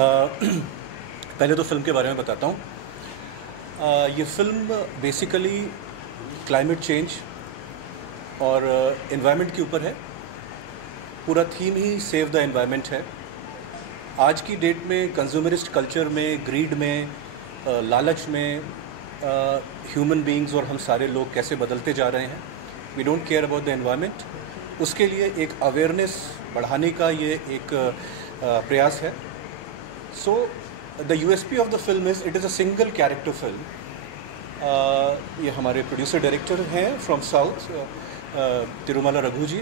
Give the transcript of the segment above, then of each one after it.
पहले तो फिल्म के बारे में बताता हूँ। ये फिल्म बेसिकली क्लाइमेट चेंज और एनवायरनमेंट के ऊपर है। पूरा theme he save the environment है। आज की डेट में कंज्यूमरिस्ट कल्चर में, ग्रीड में, लालच में ह्यूमन बीइंग्स और हम सारे लोग कैसे बदलते जा रहे हैं। We don't care about the environment. उसके लिए एक अवेयरनेस बढ़ाने का ये एक प्रयास है। So the USP of the film is it is a single character film. ये हमारे प्रोड्यूसर डायरेक्टर हैं from south, Tirumala Raghu ji.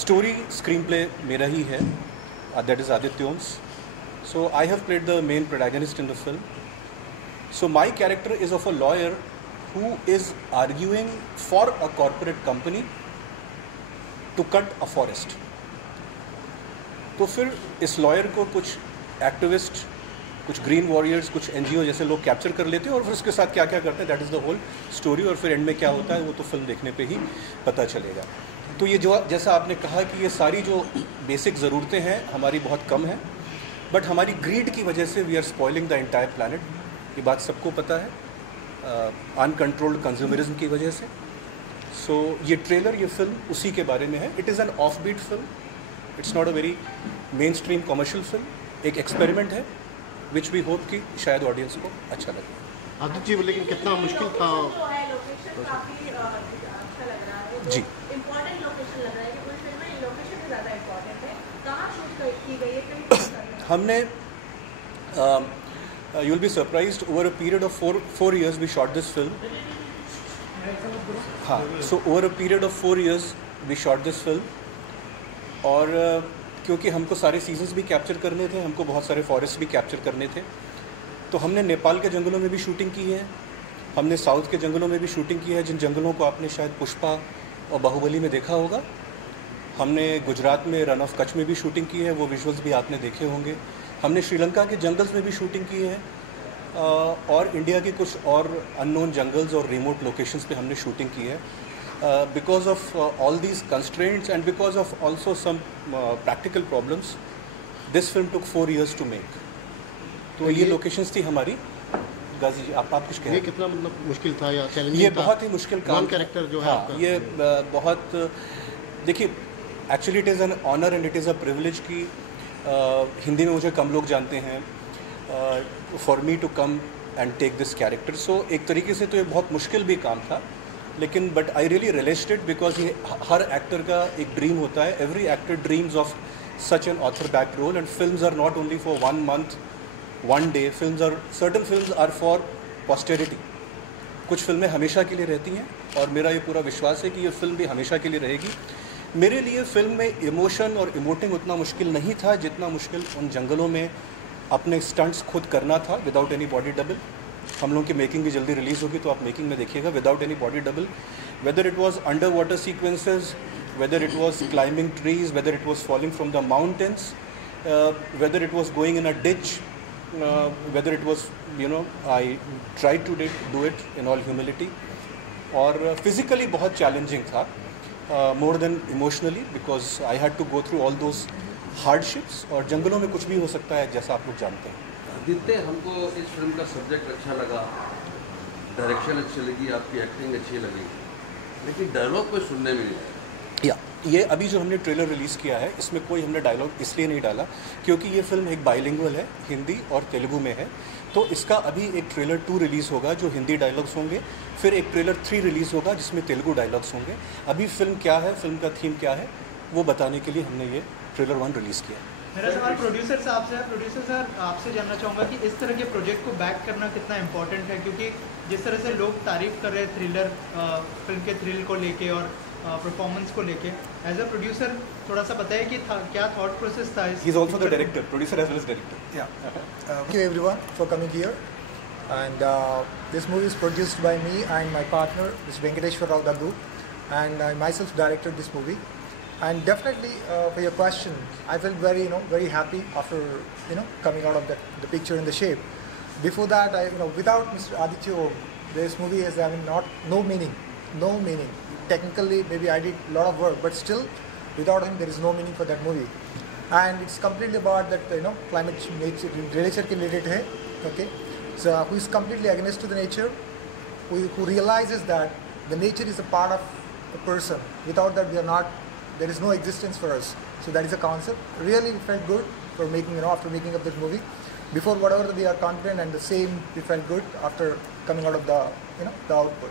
Story screenplay मेरा ही है, that is Aditya Oms. So I have played the main protagonist in the film. So my character is of a lawyer who is arguing for a corporate company to cut a forest. तो फिर इस lawyer को कुछ activist, कुछ green warriors, कुछ NGO जैसे लोग capture कर लेते हैं और फिर उसके साथ क्या क्या करते हैं, that is the whole story. और फिर एंड में क्या होता है वो तो फिल्म देखने पे ही पता चलेगा। तो ये जो जैसा आपने कहा कि ये सारी जो बेसिक ज़रूरतें हैं हमारी बहुत कम हैं, बट हमारी ग्रीड की वजह से we are spoiling the entire planet. ये बात सबको पता है, अनकंट्रोल्ड कंज्यूमरिज्म की वजह से। सो ये ट्रेलर, ये फिल्म उसी के बारे में है। It is an offbeat film, it's not a very mainstream commercial film. एक एक्सपेरिमेंट है विच वी होप कि शायद ऑडियंस को अच्छा लगे। आदित्य जी, लेकिन कितना मुश्किल था जी। हमने you will be surprised, over a period of four years we shot this film. हाँ, so over a period of 4 years we shot this film. और क्योंकि हमको सारे सीजन्स भी कैप्चर करने थे, हमको बहुत सारे फॉरेस्ट भी कैप्चर करने थे, तो हमने नेपाल के जंगलों में भी शूटिंग की है, हमने साउथ के जंगलों में भी शूटिंग की है, जिन जंगलों को आपने शायद पुष्पा और बाहुबली में देखा होगा। हमने गुजरात में रन ऑफ कच्छ में भी शूटिंग की है, वो विजुअल्स भी आपने देखे होंगे। हमने श्रीलंका के जंगल्स में भी शूटिंग की है, और इंडिया के कुछ और अननोन जंगल्स और रिमोट लोकेशंस पे हमने शूटिंग की है। Because of all these constraints and because of also some practical problems, this film took 4 years to make. तो ये लोकेशंस थी हमारी। गाजी जी, आप कुछ कहें? ये कितना मतलब मुश्किल था या चैलेंजिंग? ये बहुत ही मुश्किल काम। कैरेक्टर जो है आपका, ये बहुत, देखिए, actually it is an honour and it is a privilege कि हिंदी में मुझे कम लोग जानते हैं, for me to come and take this character. So एक तरीके से तो ये बहुत मुश्किल भी काम था, लेकिन but I really related it because ये हर एक्टर का एक ड्रीम होता है। Every actor dreams of such an author back role, and films are not only for 1 month 1 day। Certain films are for posterity. कुछ फिल्में हमेशा के लिए रहती हैं, और मेरा ये पूरा विश्वास है कि ये फिल्म भी हमेशा के लिए रहेगी। मेरे लिए फिल्म में इमोशन और इमोटिंग उतना मुश्किल नहीं था जितना मुश्किल उन जंगलों में अपने स्टंट्स खुद करना था विदाउट एनी बॉडी डबल। हम लोगों की मेकिंग भी जल्दी रिलीज़ होगी, तो आप मेकिंग में देखिएगा, without any body double. Whether it was under water sequences, whether it was climbing trees, whether it was falling from the mountains, whether it was going in a ditch, whether it was, you know, I try to do it in all humility. और physically बहुत challenging था, more than emotionally, because I had to go through all those hardships। और जंगलों में कुछ भी हो सकता है, जैसा आप लोग जानते हैं। आदित्य, हमको इस फिल्म का सब्जेक्ट अच्छा लगा, डायरेक्शन अच्छी लगी, आपकी एक्टिंग अच्छी लगी, लेकिन डायलॉग कोई सुनने में नहीं आया। या ये अभी जो हमने ट्रेलर रिलीज़ किया है, इसमें कोई हमने डायलॉग इसलिए नहीं डाला क्योंकि ये फिल्म एक बाइलिंगुअल है, हिंदी और तेलुगु में है। तो इसका अभी एक ट्रेलर 2 रिलीज़ होगा जो हिंदी डायलॉग्स होंगे, फिर एक ट्रेलर 3 रिलीज़ होगा जिसमें तेलुगु डायलॉग्स होंगे। अभी फिल्म क्या है, फिल्म का थीम क्या है, वो बताने के लिए हमने ये ट्रेलर 1 रिलीज़ किया। मेरा सवाल प्रोड्यूसर साहब से है। प्रोड्यूसर सर, आपसे जानना चाहूँगा कि इस तरह के प्रोजेक्ट को बैक करना कितना इम्पोर्टेंट है, क्योंकि जिस तरह से लोग तारीफ़ कर रहे हैं थ्रिलर फिल्म के थ्रिल को लेके और परफॉर्मेंस को लेके, एज अ प्रोड्यूसर थोड़ा सा बताइए कि क्या थॉट प्रोसेस था? He is also the director, producer as well as director. या Thank you everyone for coming here, and this movie is produced by me and my partner, Mr. Venkateshwar Rao Daggu, and I myself directed this movie. And definitely for your question, I felt very happy after coming out of the picture in the shape. Before that, without Mr. Aditya, this movie is no meaning. Technically maybe I did a lot of work, but still without him there is no meaning for that movie. and it's completely about that climate change nature ke related hai. Okay, so who is completely against to the nature, who realizes that the nature is a part of a person. Without that, we are not. There is no existence for us. So that is a concept. Really felt good for making after making up this movie. Before whatever we are confident, and the same we felt good after coming out of the the output.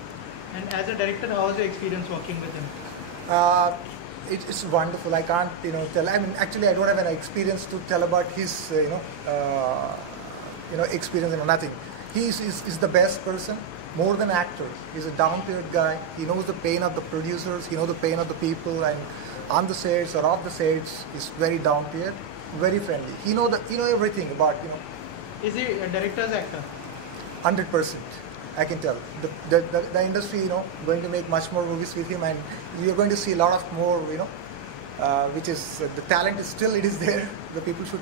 And as a director, how was your experience working with him? It's wonderful. I can't tell. I mean, actually, I don't have an experience to tell about his experience and nothing. He is the best person. More than actor, he's a down-to-earth guy. He knows the pain of the producers. He knows the pain of the people, and on the sets or off the sets, he's very down-to-earth, very friendly. He know everything about Is he a director's actor? 100%. I can tell. The industry, going to make much more movies with him, and you're going to see a lot of more, which is the talent is still it is there. The people should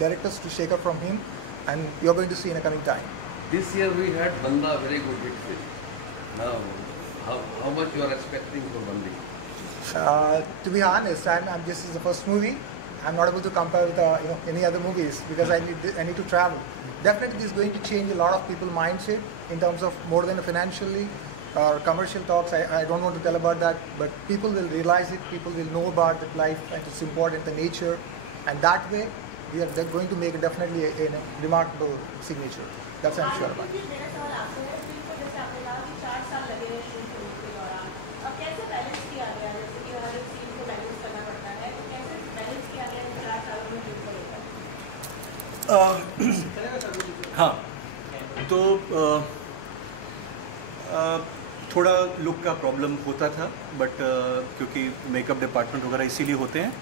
directors to shake up from him, and you're going to see in a coming time. This year we had Banda, very good hit film. Now, how much you are expecting for Bandi? To be honest, this is the first movie. I'm not able to compare with any other movies because I need to travel. Definitely, this is going to change a lot of people's mindset in terms of more than financially or commercial talks. I don't want to tell about that, but people will realize it. People will know about the life and it's important, the nature, and that way we are going to make definitely a remarkable signature. That's I'm sure about. हाँ, तो थोड़ा look का problem होता था, but क्योंकि makeup department वगैरह इसीलिए होते हैं.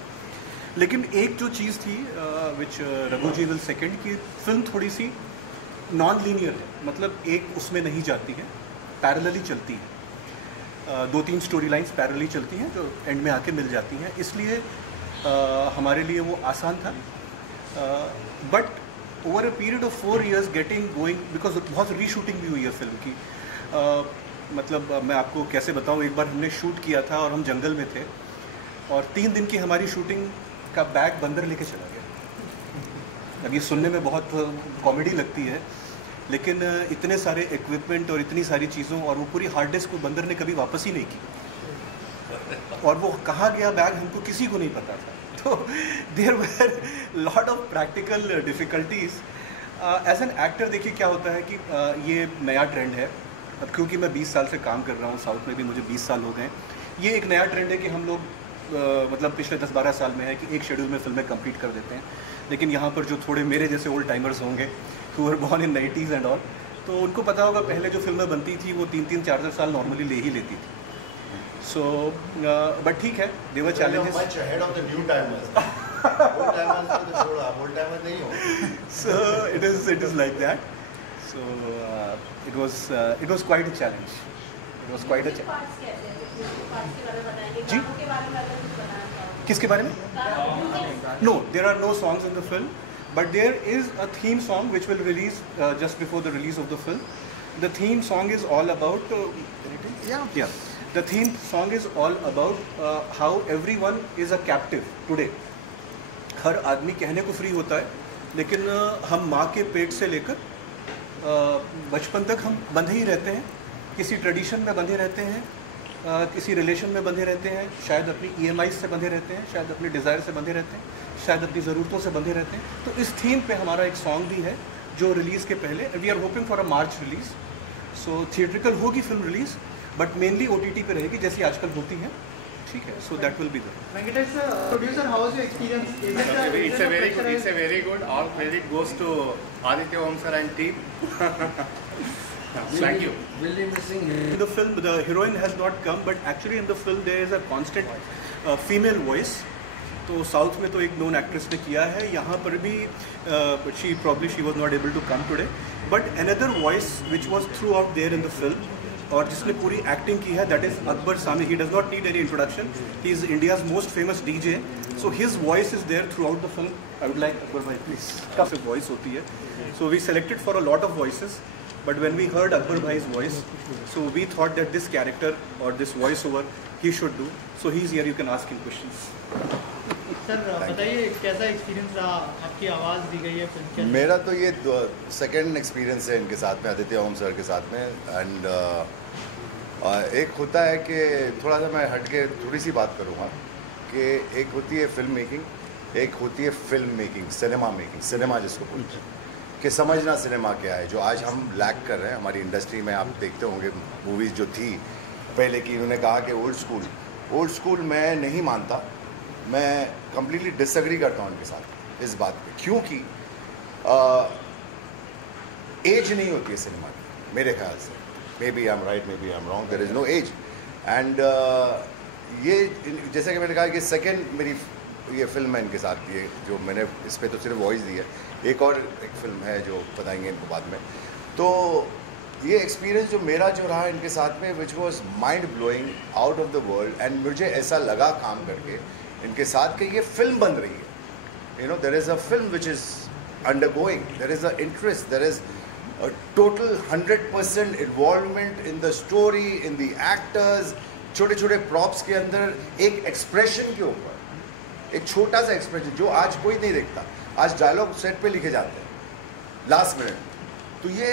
लेकिन एक जो चीज़ थी विच रघु जी विल सेकेंड की फिल्म थोड़ी सी नॉन लीनियर है, मतलब एक उसमें नहीं जाती है, पैरेलली चलती है. 2-3 स्टोरी लाइन्स पैरेलली चलती हैं जो एंड में आके मिल जाती हैं, इसलिए हमारे लिए वो आसान था. But over a period of 4 years getting going, because बहुत रीशूटिंग भी हुई है फिल्म की. मतलब मैं आपको कैसे बताऊँ, एक बार हमने शूट किया था और हम जंगल में थे और 3 दिन की हमारी शूटिंग का बैग बंदर लेके चला गया. अब ये सुनने में बहुत कॉमेडी लगती है, लेकिन इतने सारे इक्विपमेंट और इतनी सारी चीज़ों और वो पूरी हार्ड डिस्क को बंदर ने कभी वापस ही नहीं की, और वो कहाँ गया बैग हमको किसी को नहीं पता था. तो there were lot of practical difficulties. As an actor देखिए क्या होता है कि ये नया ट्रेंड है. अब क्योंकि मैं 20 साल से काम कर रहा हूँ, साउथ में भी मुझे 20 साल हो गए, ये एक नया ट्रेंड है कि हम लोग मतलब पिछले 10-12 साल में है कि एक शेड्यूल में फिल्में कंप्लीट कर देते हैं. लेकिन यहाँ पर जो थोड़े मेरे जैसे ओल्ड टाइमर्स होंगे who were born in 90s and all, तो उनको पता होगा पहले जो फिल्में बनती थी वो 3-3, 4-4 साल नॉर्मली ले ही लेती थी. सो बट ठीक है, दे वर challenges. So it is like that. So it was quite a challenge. It was quite a challenge. जी? किसके बारे में? No, there are no songs in the film, but there is a theme song which will release just before the release of the film. The theme song is all about. Yeah. The theme song is all about how everyone is a captive today. हर आदमी कहने को free होता है, लेकिन हम माँ के पेट से लेकर बचपन तक हम बंधे ही रहते हैं, किसी ट्रेडिशन में बंधे रहते हैं, किसी रिलेशन में बंधे रहते हैं, शायद अपनी EMI से बंधे रहते हैं, शायद अपनी डिज़ायर से बंधे रहते हैं, शायद अपनी ज़रूरतों से बंधे रहते हैं. तो इस थीम पे हमारा एक सॉन्ग भी है जो रिलीज़ के पहले, we are hoping for a March release. So theatrical होगी film release, but mainly OTT पे रहेगी जैसी आजकल होती है. ठीक है, so that will be there. Venkatesh sir, producer, how was your experience? It's a very good. All credit goes to Aditya Om sir and team. Thank you. Will be missing him. In the film, the heroine has not come, but actually in the film there is a constant female voice. तो south में तो एक known actress ने किया है, यहाँ पर भी she was not able to come today, but another voice which was throughout there in the film और जिसने पूरी एक्टिंग की है, that is Akbar Sami. He does not need any introduction. He is India's most famous DJ. So his voice is there throughout the film. I would like Akbar bhai, please. Tough voice होती है. So we selected for a lot of voices, but when we heard Akbar bhai's voice, so we thought that this character or this voiceover he should do. So he's here. You can ask him questions. Sir बताइए कैसा experience रहा, आपकी आवाज़ दी गई है film के? मेरा तो ये सेकंड एक्सपीरियंस है इनके साथ में, आदित्य ओम सर के साथ में। एंड एक होता है कि थोड़ा सा मैं हट के थोड़ी सी बात करूँगा कि एक होती है फिल्म मेकिंग, एक होती है film making, cinema making, cinema जिसको बोलते हैं कि समझना सिनेमा क्या है, जो आज हम लैक कर रहे हैं हमारी इंडस्ट्री में। आप देखते होंगे मूवीज़ जो थी पहले की, उन्होंने कहा कि ओल्ड स्कूल मैं नहीं मानता, मैं कम्प्लीटली डिसएग्री करता हूँ इनके साथ इस बात पे, क्योंकि एज नहीं होती है सिनेमा की मेरे ख्याल से। May be I am right, may be I am wrong, there is no age. And ये जैसा कि मैंने कहा कि सेकेंड मेरी ये फिल्म है इनके साथ, ये जो मैंने इस पर तो सिर्फ वॉइस दी है, एक और एक फिल्म है जो बताएंगे इनको बाद में। तो ये एक्सपीरियंस जो मेरा जो रहा इनके साथ में, which was mind blowing, out of the world. And मुझे ऐसा लगा काम करके इनके साथ कि ये फिल्म बन रही है, you know, there is a film which is undergoing, there is a interest, there is a total 100% involvement in the story, in the actors, छोटे छोटे प्रॉप्स के अंदर एक एक्सप्रेशन के ऊपर एक छोटा सा एक्सप्रेशन जो आज कोई नहीं देखता। आज डायलॉग सेट पे लिखे जाते हैं लास्ट मिनट। तो ये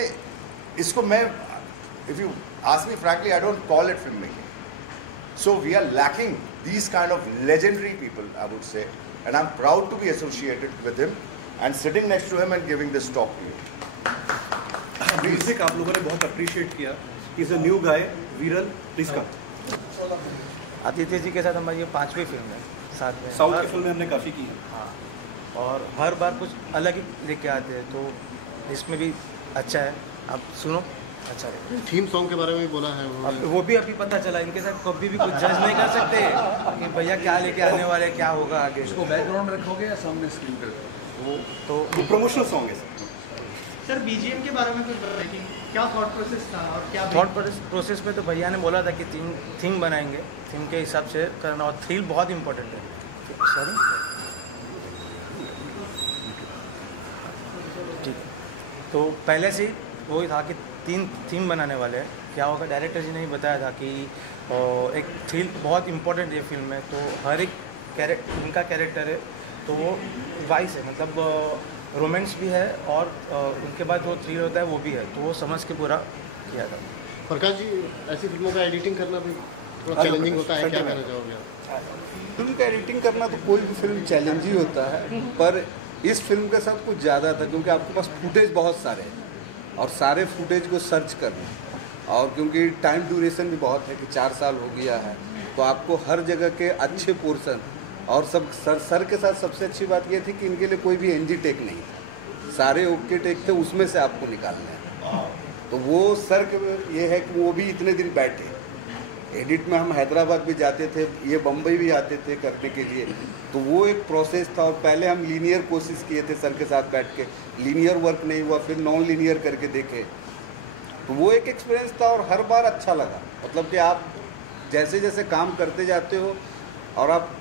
इसको मैं, if you ask me frankly, I don't call it film making. So we are lacking these kind of legendary people, I would say, and I'm proud to be associated with him and sitting next to him and giving this talk to you. Music आप लोगों ने बहुत appreciate किया। Is a new guy, वीरल please come. Aditya ji के साथ हमारी ये 5वीं फिल्म है साथ में। साउथ की फिल्में हमने काफ़ी की हैं। हाँ, और हर बार कुछ अलग ही लेके आते हैं, तो इसमें भी अच्छा है। आप सुनो, अच्छा है। थीम सॉन्ग के बारे में भी बोला है अब वो भी अभी पता चला, इनके साथ कभी भी कुछ जज नहीं कर सकते कि भैया क्या लेके आने वाले, क्या होगा आगे। इसको बैकग्राउंड में रखोगे या सामने स्क्रीन पे रखोगे? वो प्रमोशनल सॉन्ग है सर बीजीएम के बारे में कुछ बताइए कि क्या थॉट प्रोसेस था और क्या थॉट प्रोसेस में तो भैया ने बोला था कि थीम बनाएंगे, थीम के हिसाब से करना, और थ्रिल बहुत इंपॉर्टेंट है। सॉरी, ठीक है। तो पहले से ही वही था कि 3 थीम बनाने वाले हैं। क्या होगा, डायरेक्टर जी ने ही बताया था कि एक थ्रिल बहुत इंपॉर्टेंट है फिल्म में। तो हर एक इनका कैरेक्टर है तो वो वाइस है, मतलब रोमांस भी है और उनके बाद जो थ्रिल होता है वो भी है, तो वो समझ के पूरा किया था। प्रकाश जी, ऐसी फिल्मों का एडिटिंग करना भी थोड़ा चैलेंजिंग होता है, क्या कहना चाहोगे आप? फिल्म का एडिटिंग करना तो कोई भी फिल्म चैलेंज ही होता है, पर इस फिल्म के साथ कुछ ज़्यादा था क्योंकि आपके पास फुटेज बहुत सारे हैं और सारे फुटेज को सर्च करना, और क्योंकि टाइम ड्यूरेशन भी बहुत है कि 4 साल हो गया है, तो आपको हर जगह के अच्छे पोर्शन और सब सर के साथ सबसे अच्छी बात ये थी कि इनके लिए कोई भी एनजी टेक नहीं था, सारे ओके टेक थे, उसमें से आपको निकालना है। तो वो सर के ये है कि वो भी इतने दिन बैठे, एडिट में हम हैदराबाद भी जाते थे, ये बम्बई भी आते थे करने के लिए, तो वो एक प्रोसेस था। और पहले हम लीनियर कोशिश किए थे सर के साथ बैठ के, लीनियर वर्क नहीं हुआ, फिर नॉन लीनियर करके देखे, तो वो एक एक्सपीरियंस था और हर बार अच्छा लगा। मतलब कि आप जैसे जैसे काम करते जाते हो और आप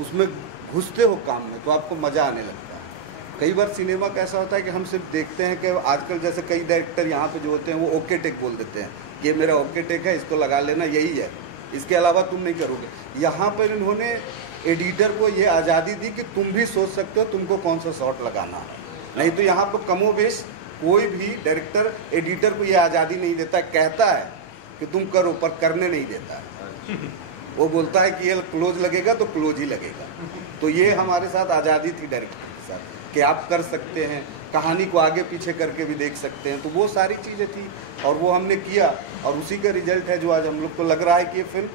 उसमें घुसते हो काम में, तो आपको मज़ा आने लगता है। कई बार सिनेमा का ऐसा होता है कि हम सिर्फ देखते हैं कि आजकल जैसे कई डायरेक्टर यहाँ पे जो होते हैं वो ओके टेक बोल देते हैं, ये मेरा ओके टेक है, इसको लगा लेना, यही है, इसके अलावा तुम नहीं करोगे। यहाँ पर इन्होंने एडिटर को ये आज़ादी दी कि तुम भी सोच सकते हो तुमको कौन सा शॉट लगाना है। नहीं तो यहाँ पर कमोबेश कोई भी डायरेक्टर एडिटर को ये आज़ादी नहीं देता, कहता है कि तुम करो पर करने नहीं देता है। वो बोलता है कि ये क्लोज लगेगा तो क्लोज ही लगेगा। तो ये हमारे साथ आज़ादी थी डायरेक्टर के साथ कि आप कर सकते हैं, कहानी को आगे पीछे करके भी देख सकते हैं। तो वो सारी चीज़ें थी और वो हमने किया और उसी का रिजल्ट है जो आज हम लोग को लग रहा है कि ये फिल्म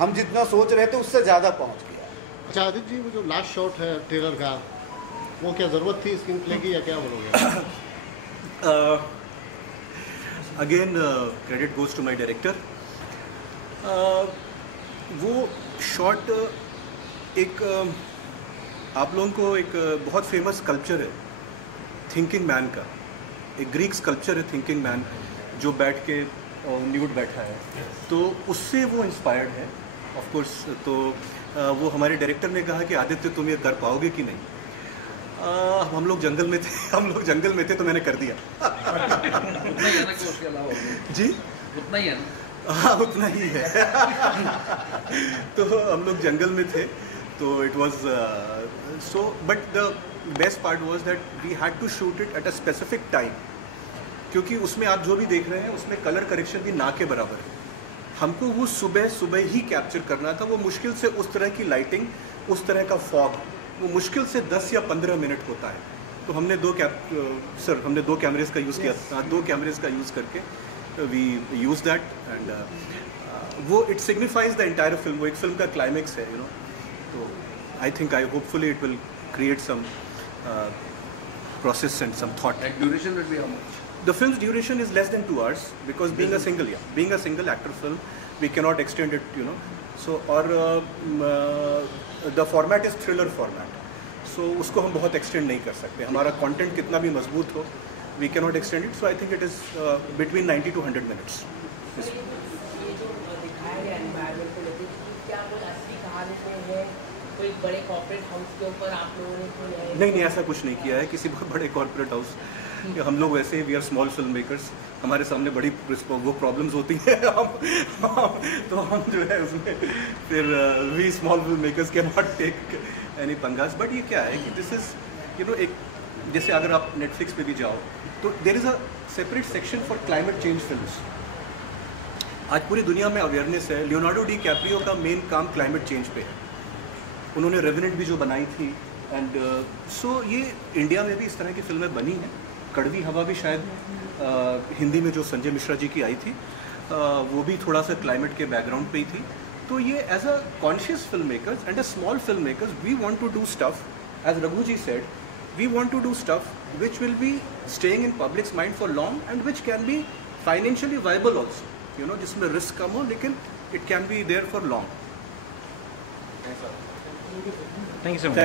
हम जितना सोच रहे थे उससे ज़्यादा पहुँच गया। अच्छा आदित्य जी, वो जो लास्ट शॉट है ट्रेलर का, वो क्या ज़रूरत थी स्क्रीन प्ले की या क्या बोलोगे? Again credit goes to my director. वो शॉट एक आप लोगों को एक बहुत फेमस स्कल्पचर है थिंकिंग मैन का, एक ग्रीक स्कल्पचर है थिंकिंग मैन जो बैठ के न्यूड बैठा है, तो उससे वो इंस्पायर्ड है ऑफ कोर्स। तो वो हमारे डायरेक्टर ने कहा कि आदित्य तुम ये कर पाओगे कि नहीं। हम लोग जंगल में थे तो मैंने कर दिया। उतना ही है ना कि उसके अलावा जी उतना ही है ना? हाँ उतना ही है। तो हम लोग जंगल में थे तो it was so, but the best part was that we had to shoot it at a specific time, क्योंकि उसमें आप जो भी देख रहे हैं उसमें कलर करेक्शन भी ना के बराबर है। हमको वो सुबह ही कैप्चर करना था। वो मुश्किल से उस तरह की लाइटिंग, उस तरह का फॉग, वो मुश्किल से 10 या 15 मिनट होता है। तो हमने दो कैमरेज का यूज़ किया था, 2 कैमरेज का यूज़ करके वी यूज़ दैट, एंड वो it signifies the entire film. वो एक फिल्म का क्लाइमेक्स है, यू नो। तो I hopefully it will create some process and some thought. And duration will be how much? The film's duration is less than 2 hours because being a single actor film, we cannot extend it, you know. So the format is thriller format. So उसको हम बहुत extend नहीं कर सकते। हमारा content कितना भी मजबूत हो, we cannot extend it. So I think it is between 90 to 100 minutes. ये जो दिखाया गया environment को लेकर, क्या कोई असली कहानी में है? कोई बड़े कॉर्पोरेट हाउस के ऊपर आप लोगों ने किया है? नहीं, ऐसा कुछ नहीं किया है किसी बड़े कॉर्पोरेट हाउस। हम लोग वैसे ही we are small film makers, हमारे सामने बड़ी वो प्रॉब्लम्स होती हैं तो हम जो है उसमें फिर we small film makers can not take any पंगास। बट ये क्या है कि दिस इज़, यू नो, एक जैसे अगर आप नेटफ्लिक्स पे भी जाओ तो there is a separate section for climate change films. आज पूरी दुनिया में अवेयरनेस है। लियोनार्डो डी कैप्रियो का मेन काम क्लाइमेट चेंज पे है। उन्होंने रेवेनेंट भी जो बनाई थी, एंड सो ये इंडिया में भी इस तरह की फिल्में बनी हैं। कड़वी हवा भी शायद हिंदी में जो संजय मिश्रा जी की आई थी, वो भी थोड़ा सा क्लाइमेट के बैकग्राउंड पे ही थी। तो ये as a conscious film makers and a small film makers, we want to do stuff, as Raghu ji said, we want to do stuff which will be staying in public's mind for long and which can be financially viable also, you know, जिसमें risk कम हो लेकिन it can be there for long. Thank you so much.